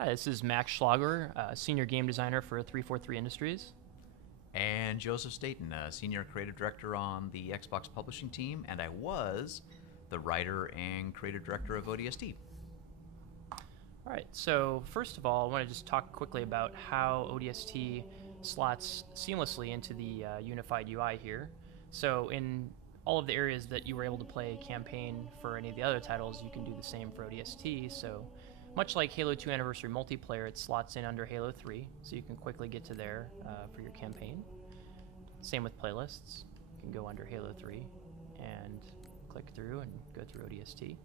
Hi, this is Max Schlager, Senior Game Designer for 343 Industries. And Joseph Staten, Senior Creative Director on the Xbox Publishing team, and I was the writer and creative director of ODST. All right, so first of all, I want to just talk quickly about how ODST slots seamlessly into the unified UI here. So in all of the areas that you were able to play campaign for any of the other titles, you can do the same for ODST. So much like Halo 2 Anniversary Multiplayer, it slots in under Halo 3, so you can quickly get to there for your campaign. Same with playlists. You can go under Halo 3 and click through and go through ODST.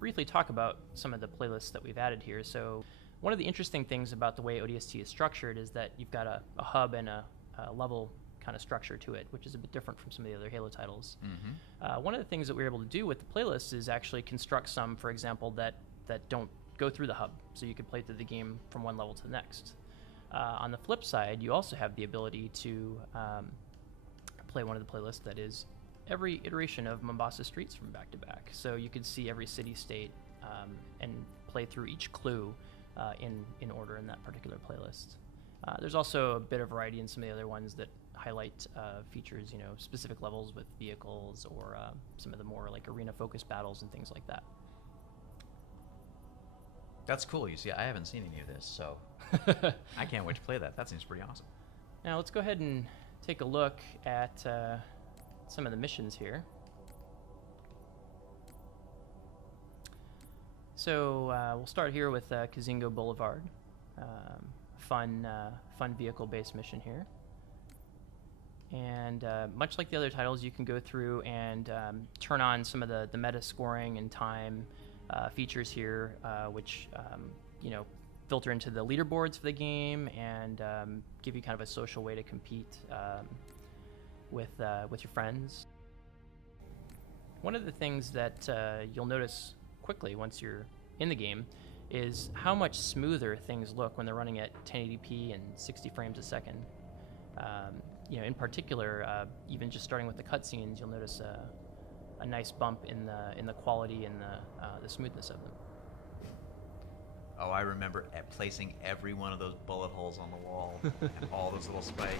Briefly talk about some of the playlists that we've added here. So one of the interesting things about the way ODST is structured is that you've got a hub and a level kind of structure to it, which is a bit different from some of the other Halo titles. Mm-hmm. One of the things that we're able to do with the playlists is actually construct some, for example, that don't go through the hub, so you can play through the game from one level to the next. On the flip side, you also have the ability to play one of the playlists that is every iteration of Mombasa Streets from back to back. So you could see every city-state and play through each clue in order in that particular playlist. There's also a bit of variety in some of the other ones that highlight features, specific levels with vehicles or some of the more like arena-focused battles and things like that. That's cool. You see, I haven't seen any of this, so I can't wait to play that. That seems pretty awesome. Now let's go ahead and take a look at some of the missions here. So we'll start here with Kazingo Boulevard. Fun vehicle-based mission here. And much like the other titles, you can go through and turn on some of the meta scoring and time features here, which filter into the leaderboards for the game and give you kind of a social way to compete with your friends. One of the things that you'll notice quickly once you're in the game is how much smoother things look when they're running at 1080p and 60 frames a second. In particular, even just starting with the cutscenes, you'll notice a nice bump in the quality and the smoothness of them. Oh, I remember placing every one of those bullet holes on the wall and all those little spikes.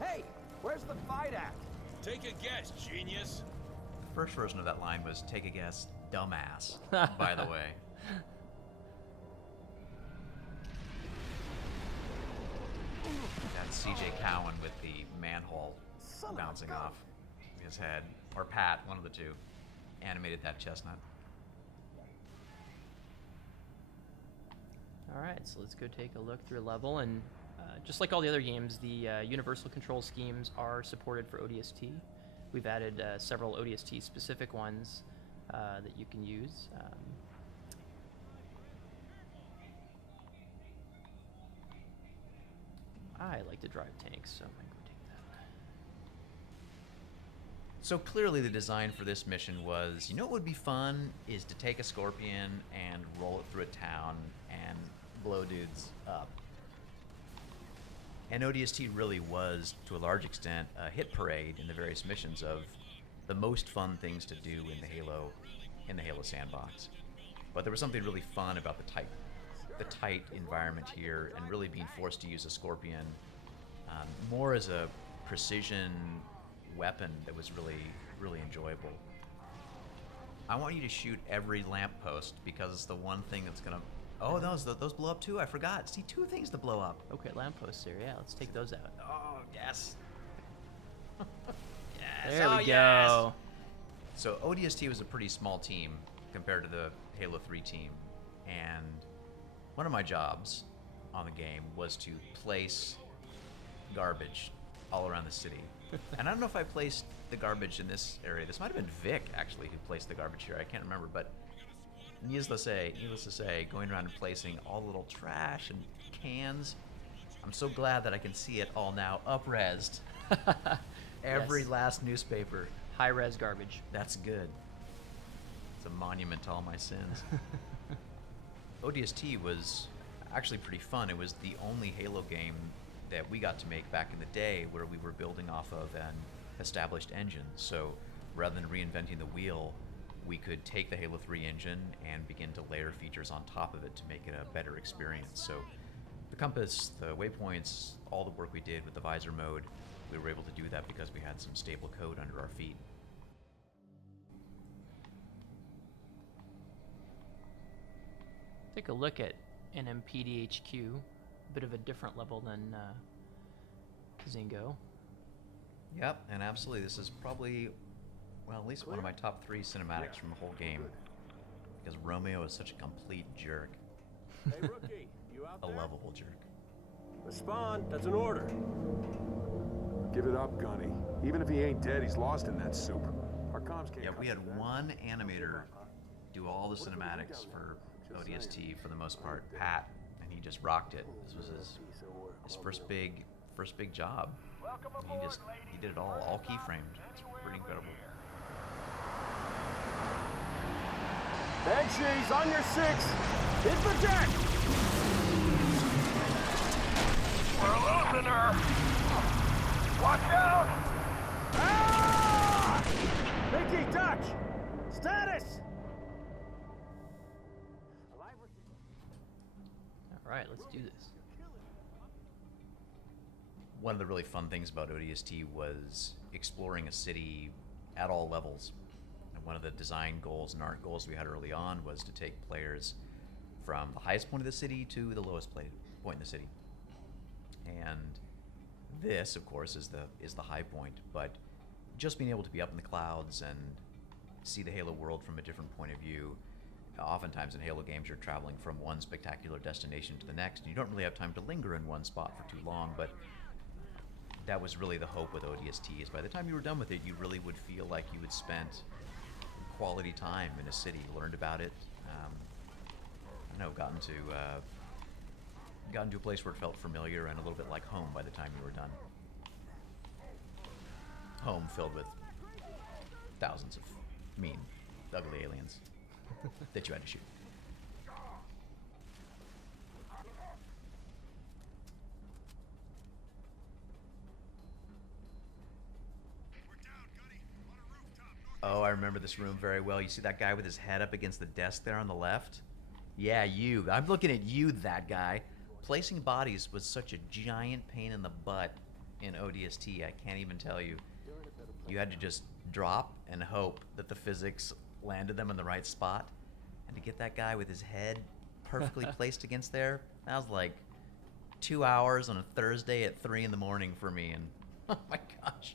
Hey, where's the fight at? Take a guess, genius. The first version of that line was "Take a guess, dumbass." By the way. That's CJ Cowan with the manhole bouncing off his head. Or Pat, one of the two, animated that chestnut. Alright, so let's go take a look through a level, and just like all the other games, the universal control schemes are supported for ODST. We've added several ODST specific ones that you can use. I like to drive tanks, so I'm going to take that. So clearly the design for this mission was, what would be fun is to take a Scorpion and roll it through a town and blow dudes up. And ODST really was, to a large extent, a hit parade in the various missions of the most fun things to do in the Halo sandbox. But there was something really fun about the tight environment here, and really being forced to use a Scorpion more as a precision weapon that was really, really enjoyable. I want you to shoot every lamppost because it's the one thing that's gonna. Oh, those blow up too. I forgot. See, two things to blow up. Okay, lampposts here. Yeah, let's take those out. Oh yes. Yes. There we yes. go. So ODST was a pretty small team compared to the Halo 3 team, and one of my jobs on the game was to place garbage all around the city. And I don't know if I placed the garbage in this area. This might have been Vic, actually, who placed the garbage here. I can't remember, but needless to say, going around and placing all the little trash and cans. I'm so glad that I can see it all now up-resed. Every last newspaper. High-res garbage. That's good. It's a monument to all my sins. ODST was actually pretty fun. It was the only Halo game that we got to make back in the day where we were building off of an established engine. So rather than reinventing the wheel, we could take the Halo 3 engine and begin to layer features on top of it to make it a better experience. So the compass, the waypoints, all the work we did with the visor mode, we were able to do that because we had some stable code under our feet. Take a look at NMPDHQ, a bit of a different level than Zingo. Yep, and absolutely, this is probably, well, at least one of my top 3 cinematics from the whole game. Because Romeo is such a complete jerk. Hey, rookie, you out A there? lovable jerk. Respond. That's an order. Give it up, Gunny. Even if he ain't dead, he's lost in that soup. Our comms can't. Yeah, we had one animator do all the cinematics for ODST for the most part, Pat, and he just rocked it. This was his first big job. He did it all keyframed. It's pretty incredible. Banshees on your 6. Hit the deck. We're losing her. Watch out! Ah! Mickey, Dutch. Status. All right, let's do this. One of the really fun things about ODST was exploring a city at all levels. And one of the design goals and art goals we had early on was to take players from the highest point of the city to the lowest point in the city. And this, of course, is the high point, but just being able to be up in the clouds and see the Halo world from a different point of view. Oftentimes in Halo games, you're traveling from one spectacular destination to the next, and you don't really have time to linger in one spot for too long, but that was really the hope with ODST, is by the time you were done with it, you really would feel like you had spent quality time in a city, learned about it, I don't know, gotten to a place where it felt familiar and a little bit like home by the time you were done. Home filled with thousands of mean, ugly aliens that you had to shoot. Oh, I remember this room very well. You see that guy with his head up against the desk there on the left? Yeah, you. I'm looking at you, that guy. Placing bodies was such a giant pain in the butt in ODST, I can't even tell you. You had to just drop and hope that the physics landed them in the right spot. And to get that guy with his head perfectly placed against there, that was like 2 hours on a Thursday at 3 in the morning for me, and oh my gosh.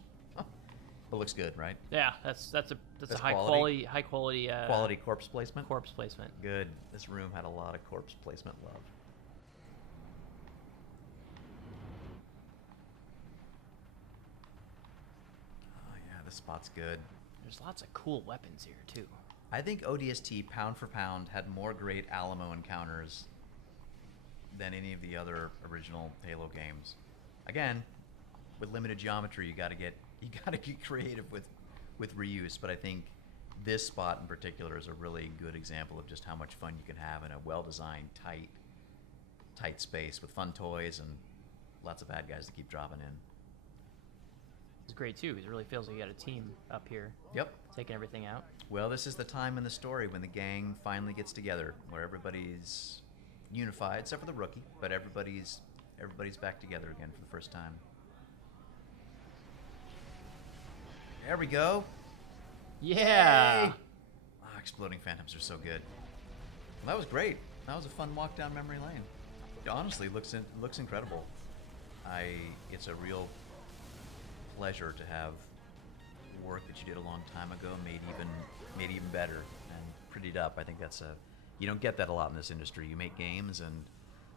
But looks good, right? Yeah, that's a high quality. quality Quality corpse placement? corpse placement. Good. This room had a lot of corpse placement love. Oh yeah, this spot's good. There's lots of cool weapons here too. I think ODST, pound for pound, had more great Alamo encounters than any of the other original Halo games. Again, with limited geometry, you gotta get creative with reuse, but I think this spot in particular is a really good example of just how much fun you can have in a well-designed, tight space with fun toys and lots of bad guys to keep dropping in. It's great too, because it really feels like you got a team up here. Yep. Taking everything out. Well, this is the time in the story when the gang finally gets together, where everybody's unified, except for the rookie, but everybody's back together again for the first time. There we go. Yeah. Yay! Oh, exploding phantoms are so good. Well, that was great. That was a fun walk down memory lane. It honestly looks incredible. It's a real pleasure to have work that you did a long time ago made even better and prettied up. I think you don't get that a lot in this industry. You make games and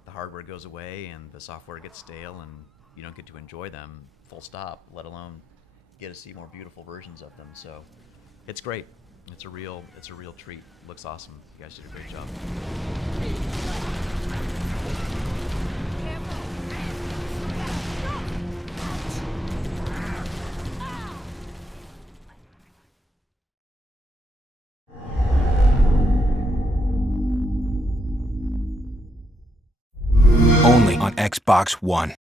the hardware goes away and the software gets stale and you don't get to enjoy them full stop, let alone get to see more beautiful versions of them. So it's great. It's a real treat. Looks awesome. You guys did a great job. Only on Xbox One.